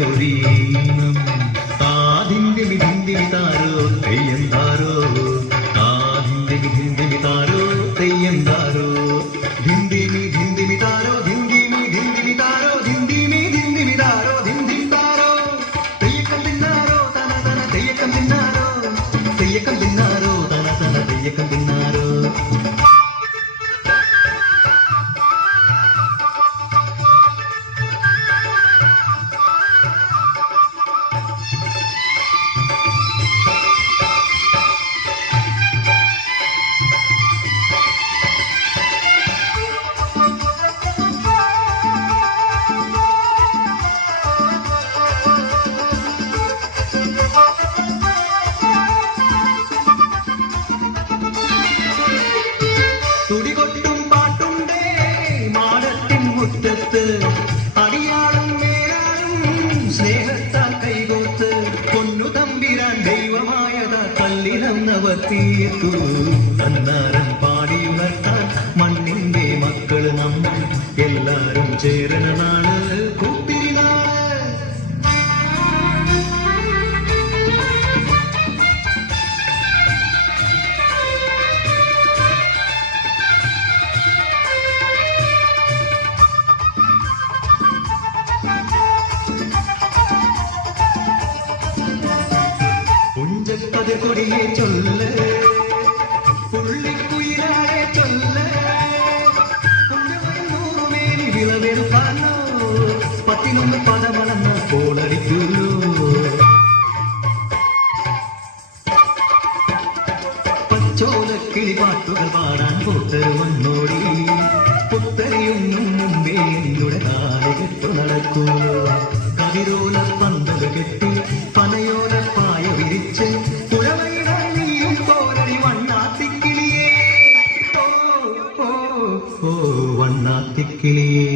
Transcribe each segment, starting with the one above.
നിറഞ്ഞൊരീണം ആദിന്റെ പല്ലിനം നവത്തീർത്തു അന്നാരം പാടിയുണർത്താൻ മണ്ണിന്റെ മക്കൾ നമ്മൾ എല്ലാരും ചേരണ നാൾ പുഞ്ചക്കത് കൊടിയെ ചൊല്ല്. പുള്ളിക്കുയിലാളെ ചൊല്ല്. മേലി വിളവെടുക്കാനോ പത്തിനൊന്ന് പദമളന്ന് പോളടിക്കുന്നു പച്ചോലക്കിളി പാട്ടുകൾ പാടാൻ കൂട്ടർ വന്നോടി. പുത്തരിയൊന്നും മുമ്പേ എന്നുടെ കാൽ കെട്ടു നടക്കൂ. കവിരോല പന്തൽ കെട്ടി പനയോല പായ വിരിച്ച് ഓ വണ്ണാത്തിക്കിളിയേ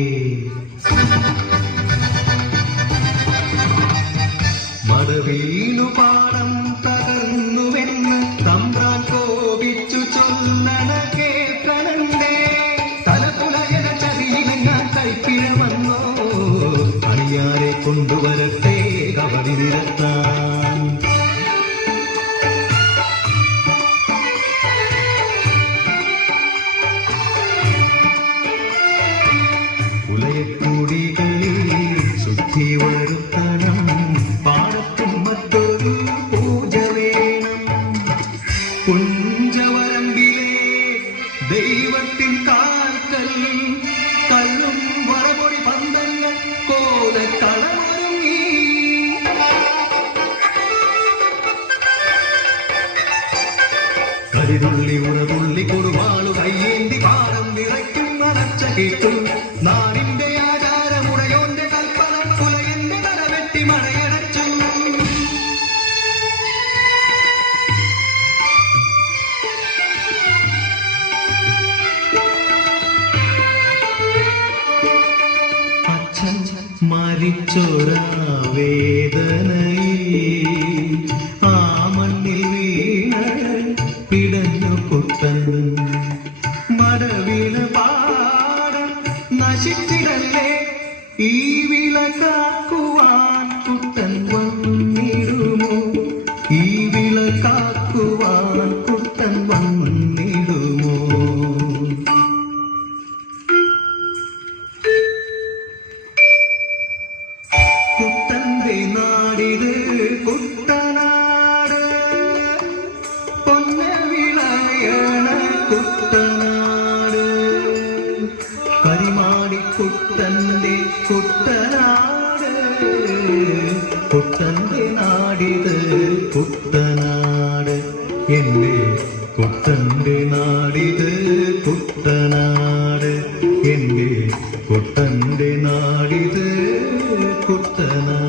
മടവീണു പാടം തകർന്നുവെന്ന് തമ്പ്രാൻ കോപിച്ചു ചൊല്ലണ കേൾക്കണണ്ടേ തലപുലയന ചതിയിലെങ്ങാൻ കൈപ്പിഴ വന്നോ അണിയാരെ കൊണ്ടുവരട്ടെ കരിതുള്ളി ഉറതുള്ളി കൊടുവാളു കയ്യേന്തി പാടം വിറയ്ക്കും അടച്ച കേട്ടു. നാടിന്റെ ആചാരമുടയോന്റെ കൽപ്പന പുലയന്റെ തലവെട്ടി മടയടച്ചു അച്ഛൻ മരിച്ചൊരാ വേദനയിൽ നശിച്ചിടല്ലേ ഈ വില കാക്കുവാൻ. നാടിത് കുട്ടനാട് എന്റെ കൊട്ടന്റെ നാടിത് കുട്ടനാട് എന്റെ കൊട്ടന്റെ നാടിത് കുട്ടനാട്